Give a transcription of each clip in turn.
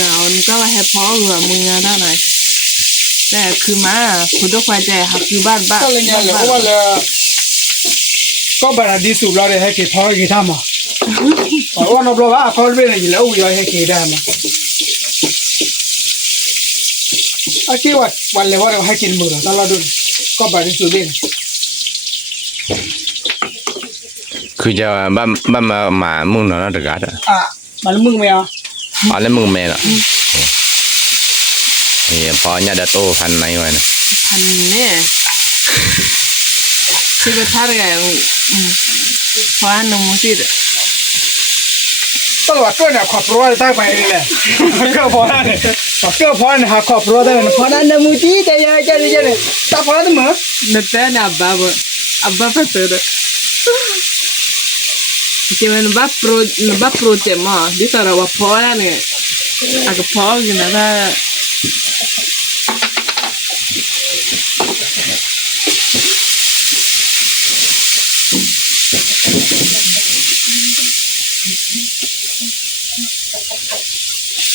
เราก็ว่าให้พ่อเหลือมึงนะท่านไหนแต่คือมาคุณต้องควายใจครับคือบ้านก็เลยเนี่ยเลยว่าเลยก็บาราดีสุดแล้วเลยให้เก็บพ่อกี่ท่ามาว่าน้องบอกว่าพ่อเรื่องอะไรแล้วอยู่ให้เก็บได้มาคิดว่าวันเลยว่าเราให้กินมือตลอดดูก็บาราดีสุดเองคือจะบ้านมาหมามึงเนาะตะกัดมันมึงไหมอ่ะแล้วมึงแม่ล่ะนี่พอเนี่ยจะโตพันไหนวะเนี่ยพันเนี่ยที่ไปท่าอะไรเพราะน้องมุสิตลอดก็เนี่ยขอบรั้วได้ไปนี่แหละก็พอเนี่ยก็พอเนี่ยหาขอบรั้วได้พอนั้นน้องมุสิแต่ยังจะเนี่ยตาพอแล้วมั้งนั่นแต่น่ะอับบ้าพัดเลยที่มันบ้าโปรเจมอ่ะดิสระว่าพอแล้วเนี่ยอาจจะพอกินนะถ้า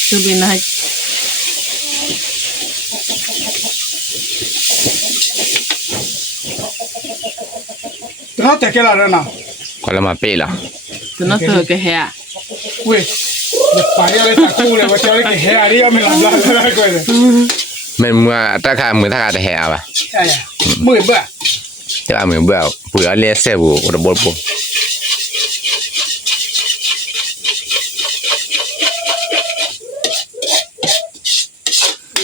คือบินให้แล้วแต่แกละเรื่องน่ะคนละมาเป้ล่ะตัวนั้นเธอแกแห่เว้ยเด็กฝ่ายอะไรตะกู้เลยว่าเจ้าเลยแกแห่อะไรยังไม่หลับแล้วก็เลยไม่เมื่อตาขามือตาขาแต่แห่ป่ะมือเบื่อจะมือเบื่อเบื่อเลี้ยเสบูระบบปุ๊บ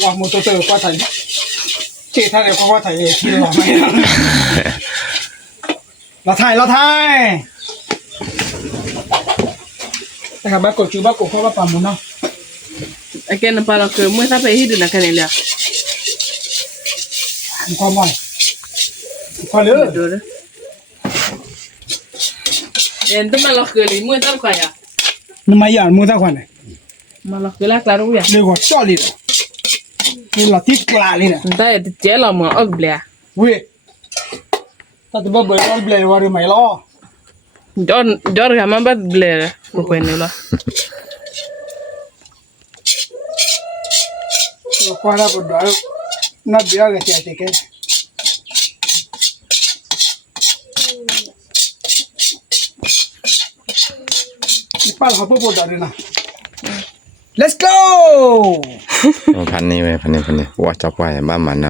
ว่ามุตโตก็ไทยเจ้าท่านเดี๋ยวก็ไทยที่เราไม่เราไทยแต่ครับบ้านกจูบ้านกเขาว่าปามุนเนาะไอ้แกนั่นปลาเราคือเมื่อถ้าไปที่ดูนักกันเลยความมันพอเลยดูเลยเอ็นต้องมาเราคือเลยเมื่อตั้งใครอ่ะนี่มาอย่างมือตั้งคนไหนมาเราคือแรกลารู้ยังเรียกว่าจอลีนี่เราติดกลาเลยนะแต่เจ้าเราเหมือนอักเบลเว้ยถ้าจะบอกเบลอักเบลว่าหรือไม่ล่ะจอร์กันมันบัดเบลกูเป็นนี่ล่ะควาราบุดานับเบียร์กันเจ๊กันปัลฮับบุดาเลยนะ Let's go พันนี้เว้ยพันนี้ว่าจับไว้บ้านมันนะ